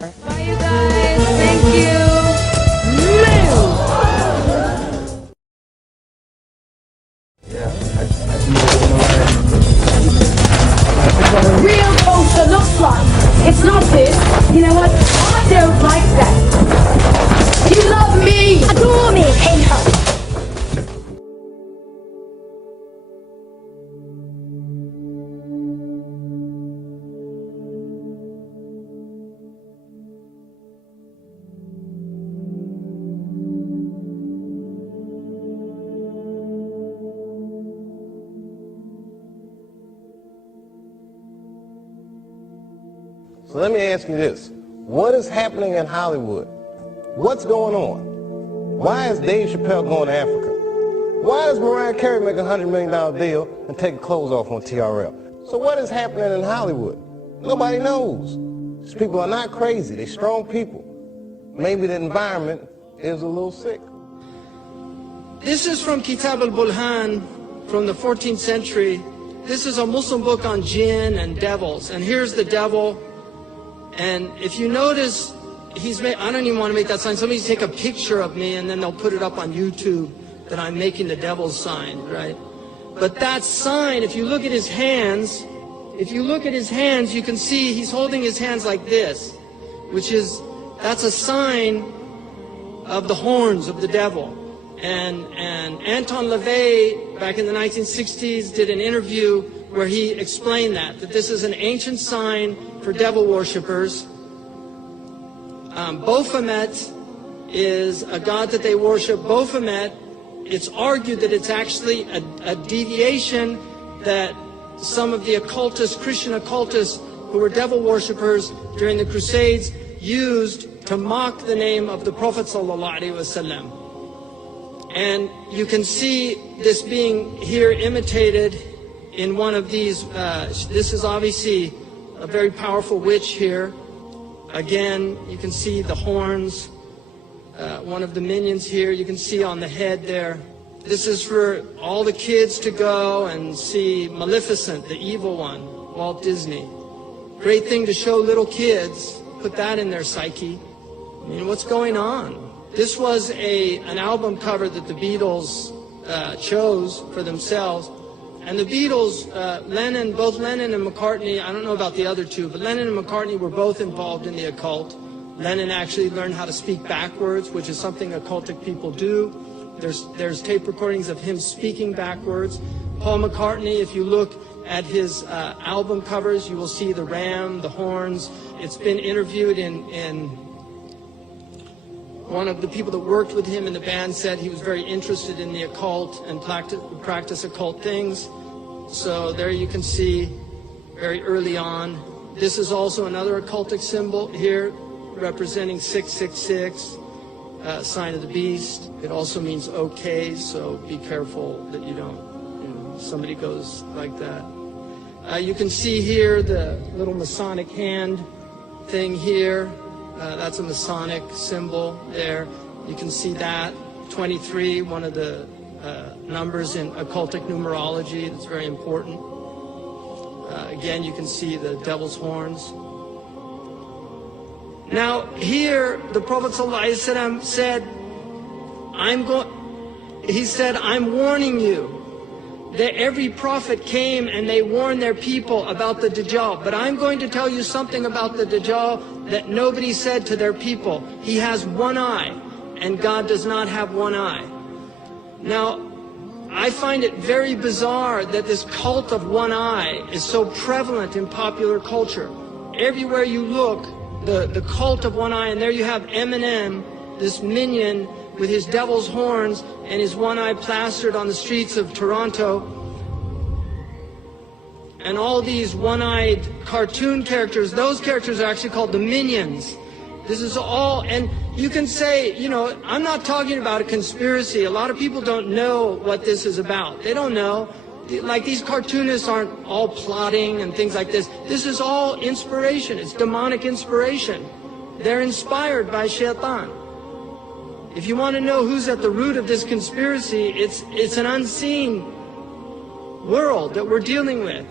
Bye, you guys. Thank you. Real culture looks like. It's not this. You know what? I don't like that. You love me. Adore me. Hate her. So let me ask you this. What is happening in Hollywood? What's going on? Why is Dave Chappelle going to Africa? Why does Mariah Carey make a $100 million deal and take clothes off on TRL? So what is happening in Hollywood? Nobody knows. These people are not crazy. They're strong people. Maybe the environment is a little sick. This is from Kitab al-Bulhan from the 14th century. This is a Muslim book on jinn and devils. And here's the devil. And if you notice, I don't even want to make that sign. Somebody take a picture of me and then they'll put it up on YouTube that I'm making the devil's sign, right? But that sign, if you look at his hands, you can see he's holding his hands like this, that's a sign of the horns of the devil. And Anton LaVey, back in the 1960s, did an interview where he explained that this is an ancient sign for devil worshippers. Baphomet is a god that they worship. Baphomet, it's argued that it's actually a deviation that some of the occultists, Christian occultists, who were devil worshippers during the Crusades, used to mock the name of the Prophet ﷺ. And you can see this being here imitated in one of these. This is obviously a very powerful witch here. Again, you can see the horns. One of the minions here, you can see on the head there. This is for all the kids to go and see Maleficent, the evil one, Walt Disney. Great thing to show little kids, put that in their psyche. I mean, what's going on? This was an album cover that the Beatles chose for themselves. And the Beatles, both Lennon and McCartney, I don't know about the other two, but Lennon and McCartney were both involved in the occult. Lennon actually learned how to speak backwards, which is something occultic people do. There's tape recordings of him speaking backwards. Paul McCartney, if you look at his album covers, you will see the ram, the horns. It's been interviewed in one of the people that worked with him in the band said he was very interested in the occult and practice occult things. So there you can see very early on. This is also another occultic symbol here representing 666, sign of the beast. It also means okay, so be careful that you don't, somebody goes like that. You can see here the little Masonic hand thing here. That's a Masonic symbol there. You can see that. 23, one of the numbers in occultic numerology that's very important. Again, you can see the devil's horns. Now, here, the Prophet ﷺ said, I'm warning you. That every prophet came and they warned their people about the Dajjal. But I'm going to tell you something about the Dajjal that nobody said to their people. He has one eye, and God does not have one eye. Now, I find it very bizarre that this cult of one eye is so prevalent in popular culture. Everywhere you look, the cult of one eye, and there you have Eminem, this minion, with his devil's horns and his one eye plastered on the streets of Toronto. And all these one-eyed cartoon characters, those characters are actually called the minions. This is all, and you can say, I'm not talking about a conspiracy. A lot of people don't know what this is about. They don't know. Like, these cartoonists aren't all plotting and things like this. This is all inspiration. It's demonic inspiration. They're inspired by Shaitan. If you want to know who's at the root of this conspiracy, it's an unseen world that we're dealing with.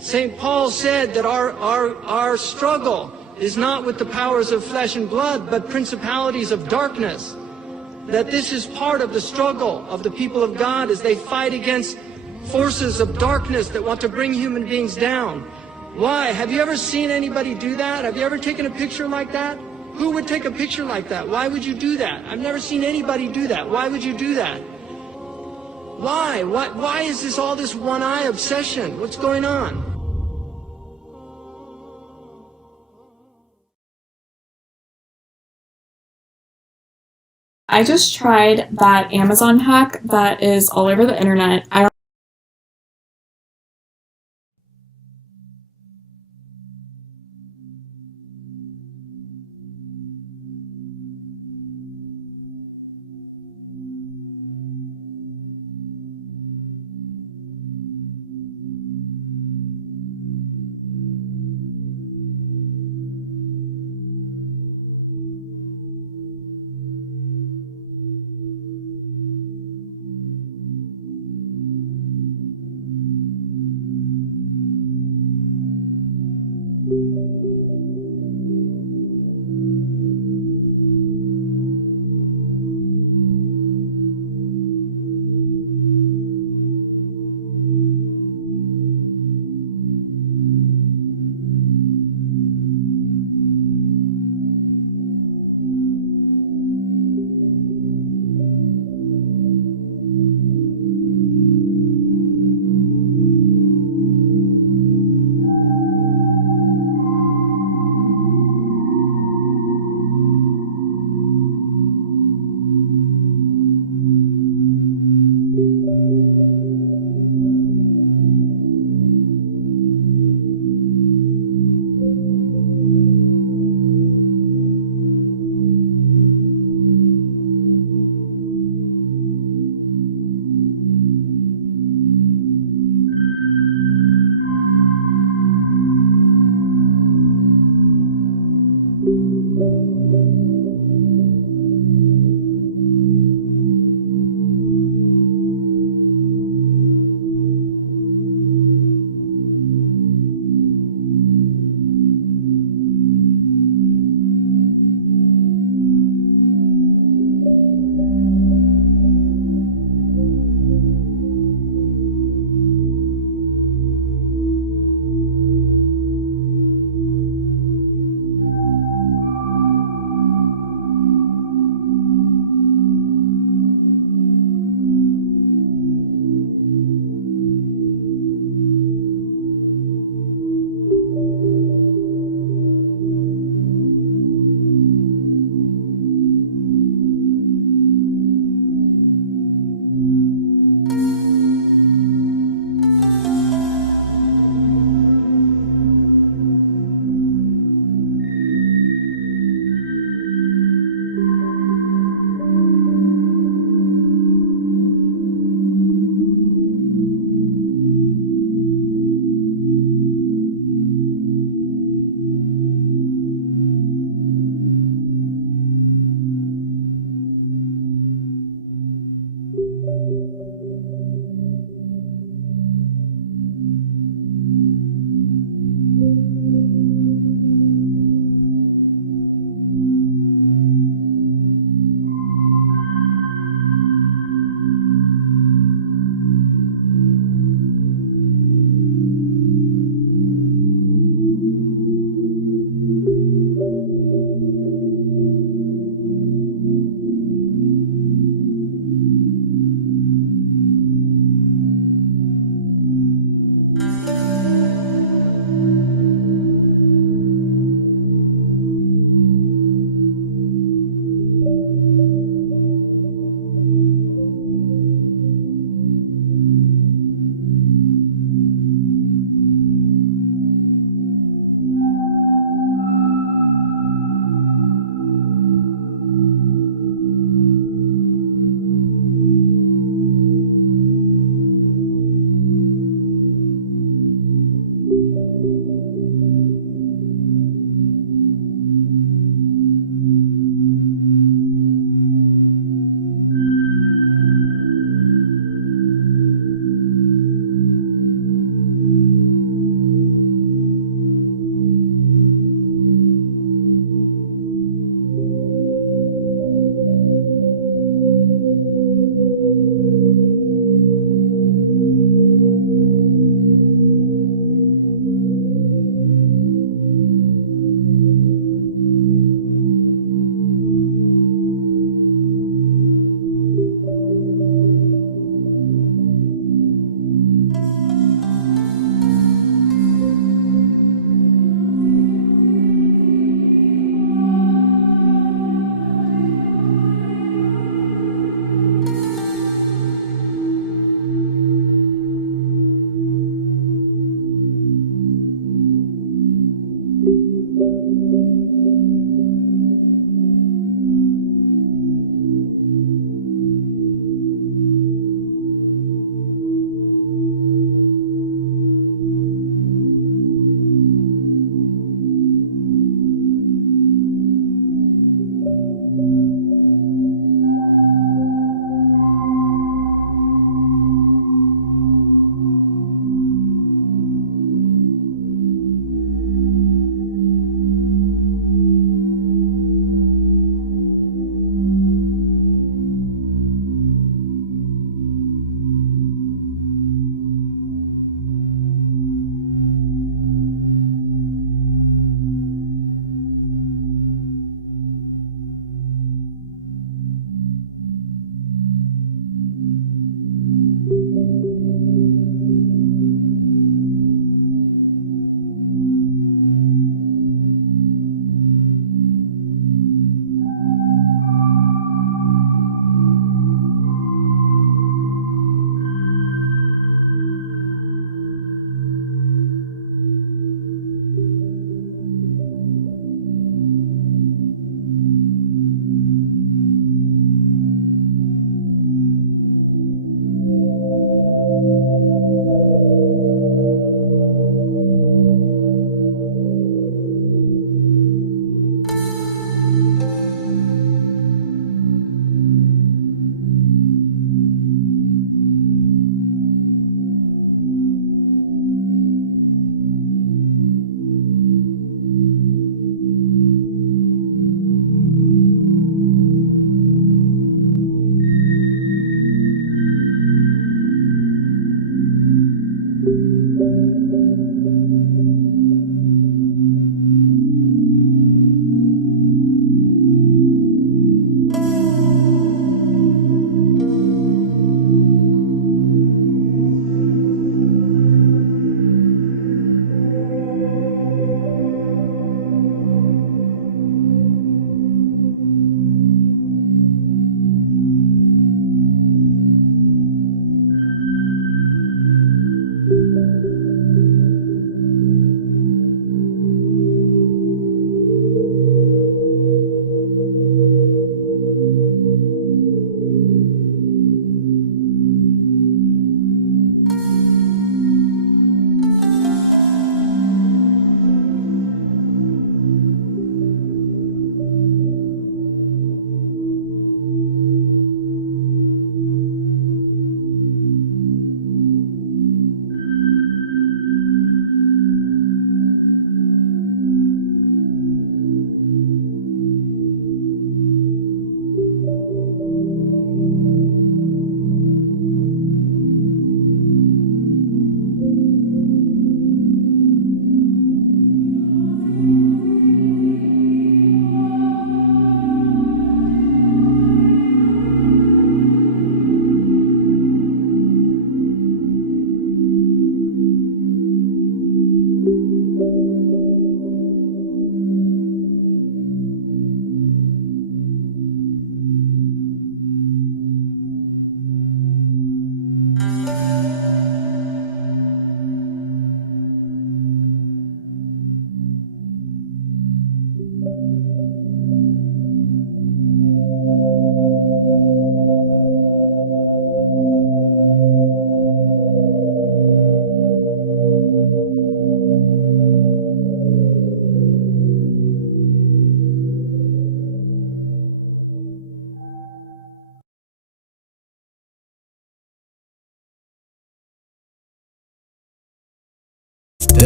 St. Paul said that our struggle is not with the powers of flesh and blood, but principalities of darkness. That this is part of the struggle of the people of God as they fight against forces of darkness that want to bring human beings down. Why? Have you ever seen anybody do that? Have you ever taken a picture like that? Who would take a picture like that? Why would you do that? I've never seen anybody do that. Why would you do that? Why? Why is this all this one-eye obsession? What's going on? I just tried that Amazon hack that is all over the internet.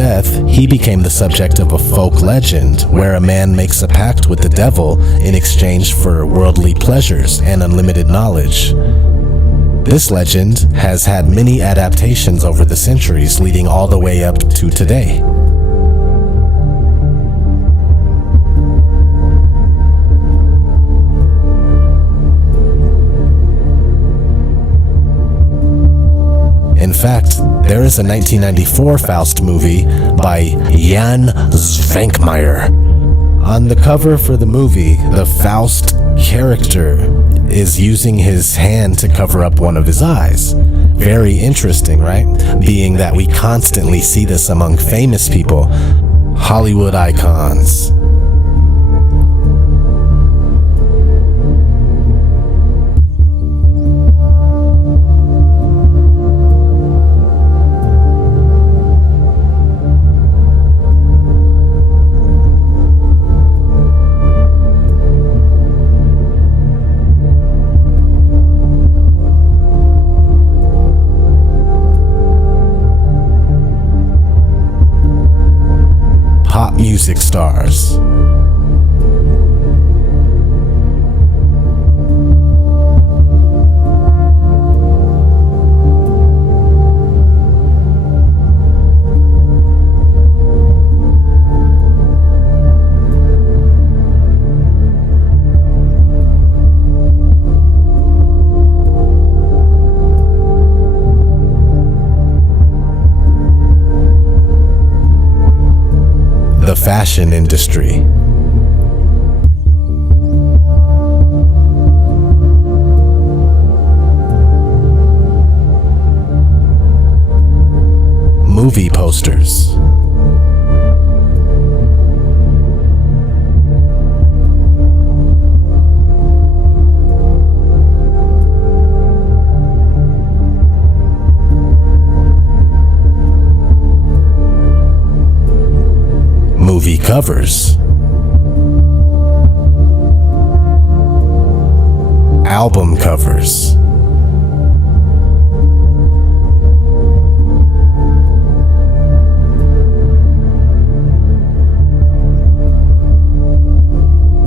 death, he became the subject of a folk legend where a man makes a pact with the devil in exchange for worldly pleasures and unlimited knowledge. This legend has had many adaptations over the centuries, leading all the way up to today. In fact, there is a 1994 Faust movie by Jan Svankmajer. On the cover for the movie, the Faust character is using his hand to cover up one of his eyes. Very interesting, right? Being that we constantly see this among famous people, Hollywood icons. Pop music stars. The fashion industry. Movie posters. Movie covers. Album covers.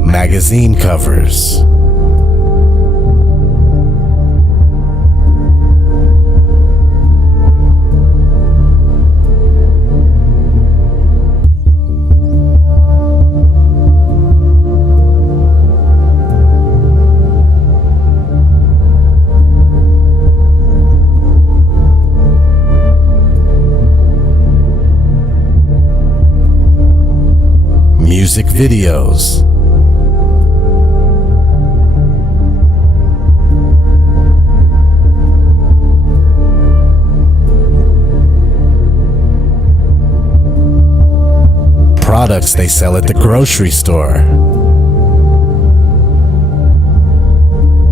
Magazine covers. Music videos. Products they sell at the grocery store.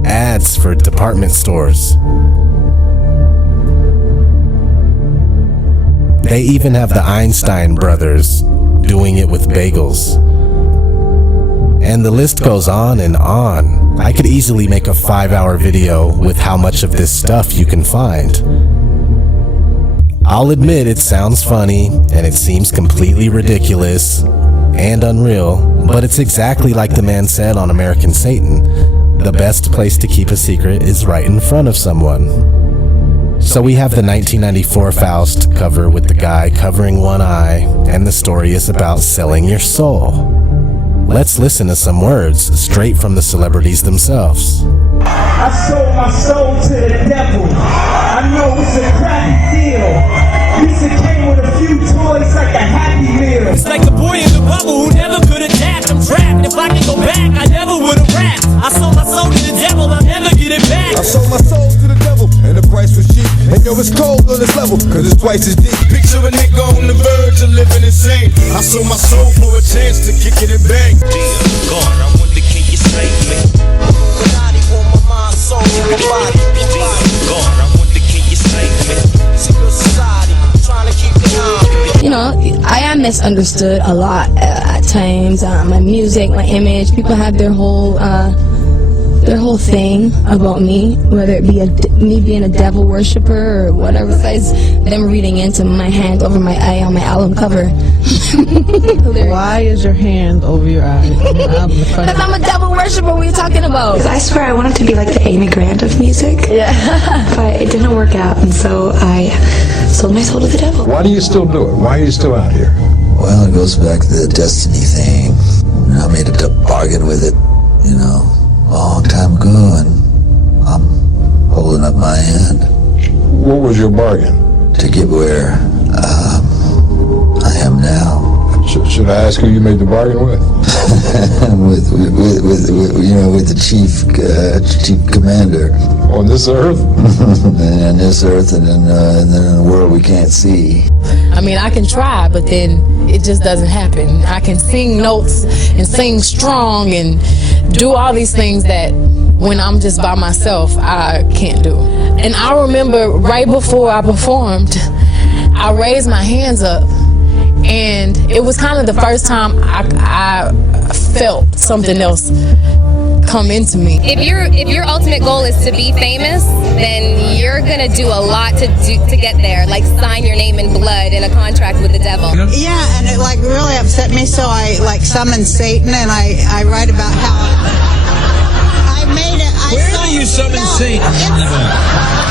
Ads for department stores. They even have the Einstein brothers doing it with bagels. And the list goes on and on. I could easily make a 5-hour video with how much of this stuff you can find. I'll admit it sounds funny and it seems completely ridiculous and unreal, but it's exactly like the man said on American Satan. The best place to keep a secret is right in front of someone. So we have the 1994 Faust cover with the guy covering one eye, and the story is about selling your soul. Let's listen to some words straight from the celebrities themselves. I sold my soul to the devil. I know it's a crappy deal. Used to came with a few toys like a Happy Meal. It's like the boy in the bubble who never could adapt. I'm trapped. If I could go back, I never would have rapped. I sold my soul to the devil. I'll never get it back. I sold my soul to the devil, and the price was cheap. And yo, it's cold on this level, cause it's twice as deep. Picture a nigga on the verge of living insane. I sold my soul for a chance to kick it and bang. Dear God, I wonder can you save me? Body on my mind, soul, my body. God, I wonder can you save me? Secret society, trying to keep it on. You know, I am misunderstood a lot at times. My music, my image, people have their whole their whole thing about me, whether it be me being a devil worshiper or whatever, besides them reading into my hand over my eye on my album cover. Why is your hand over your eye? Because I'm a devil worshiper. What are you talking about? I swear I wanted to be like the Amy Grant of music. Yeah. But it didn't work out, and so I sold my soul to the devil. Why do you still do it? Why are you still out here? Well, it goes back to the destiny thing. I made a bargain with it, a long time ago, and I'm holding up my hand. What was your bargain? To get where I am now. Should I ask who you made the bargain with? with the chief commander. On this earth? And on this earth, and then in a world we can't see. I mean, I can try, but then it just doesn't happen. I can sing notes and sing strong and do all these things that when I'm just by myself, I can't do. And I remember right before I performed, I raised my hands up, and it was kind of the first time I felt something else come into me. If your ultimate goal is to be famous, then you're gonna do a lot to get there, like sign your name in blood in a contract with the devil. Yeah, and it really upset me, so I summoned Satan, and I write about how I made it. Where do you summon Satan?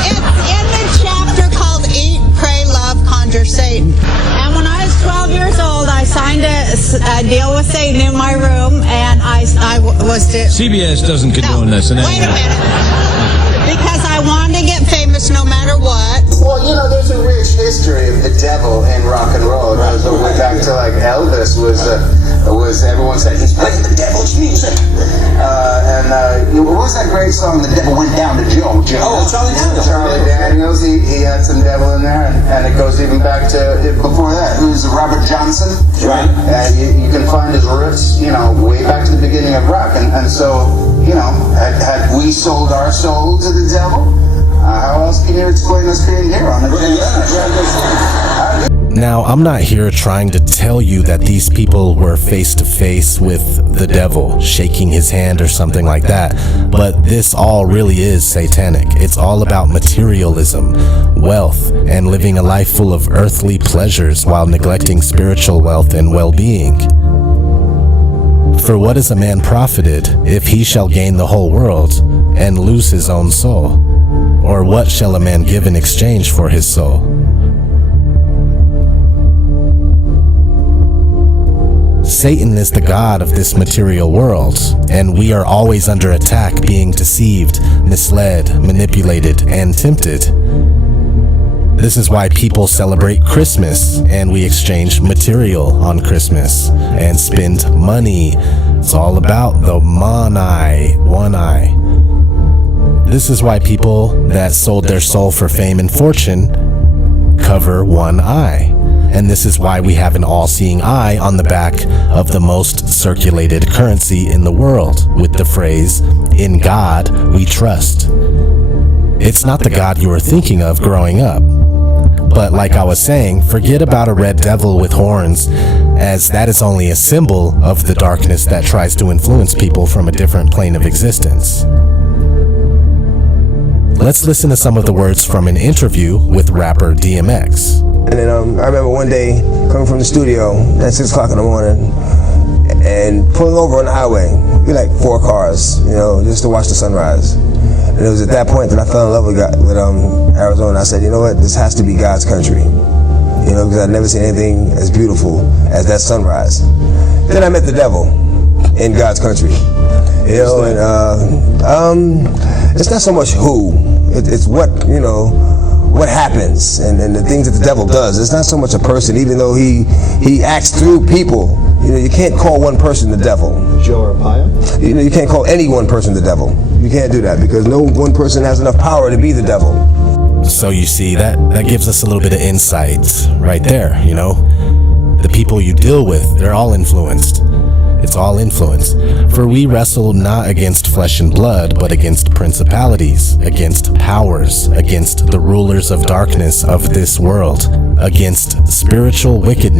It's in the chapter called Eat, Pray, Love, Conjure Satan. And when I was 12 years old, I signed a deal with Satan in my room, and I was to... CBS doesn't condone this. Wait a minute. Because I wanted to get famous no matter what. Well, there's a rich history of the devil in rock and roll. It goes all the way back to Elvis was everyone said he's playing the devil's music. What was that great song? The devil went down to Joe. Oh, Charlie Daniels. Charlie Daniels. He had some devil in there, and it goes even back to before that. Who's Robert Johnson? Right. You can find his roots, way back to the beginning of rock, and so had we sold our soul to the devil? How else can you explain us being here on the Now, I'm not here trying to tell you that these people were face to face with the devil, shaking his hand or something like that, but this all really is satanic. It's all about materialism, wealth, and living a life full of earthly pleasures while neglecting spiritual wealth and well-being. For what is a man profited if he shall gain the whole world and lose his own soul? Or what shall a man give in exchange for his soul? Satan is the god of this material world, and we are always under attack, being deceived, misled, manipulated, and tempted. This is why people celebrate Christmas, and we exchange material on Christmas and spend money. It's all about the money, one eye. This is why people that sold their soul for fame and fortune cover one eye. And this is why we have an all-seeing eye on the back of the most circulated currency in the world, with the phrase, "In God we trust." It's not the God you were thinking of growing up. But like I was saying, forget about a red devil with horns, as that is only a symbol of the darkness that tries to influence people from a different plane of existence. Let's listen to some of the words from an interview with rapper DMX. And then I remember one day coming from the studio at 6 o'clock in the morning and pulling over on the highway. Be like 4 cars, just to watch the sunrise. And it was at that point that I fell in love with Arizona. I said, you know what, this has to be God's country. Because I'd never seen anything as beautiful as that sunrise. Then I met the devil in God's country. It's not so much who, it's what, what happens and the things that the devil does. It's not so much a person, even though he acts through people. You can't call one person the devil. Joe Arpaio? You can't call any one person the devil. You can't do that because no one person has enough power to be the devil. So you see, that gives us a little bit of insight right there, The people you deal with, they're all influenced. It's all influence. For we wrestle not against flesh and blood, but against principalities, against powers, against the rulers of darkness of this world, against spiritual wickedness.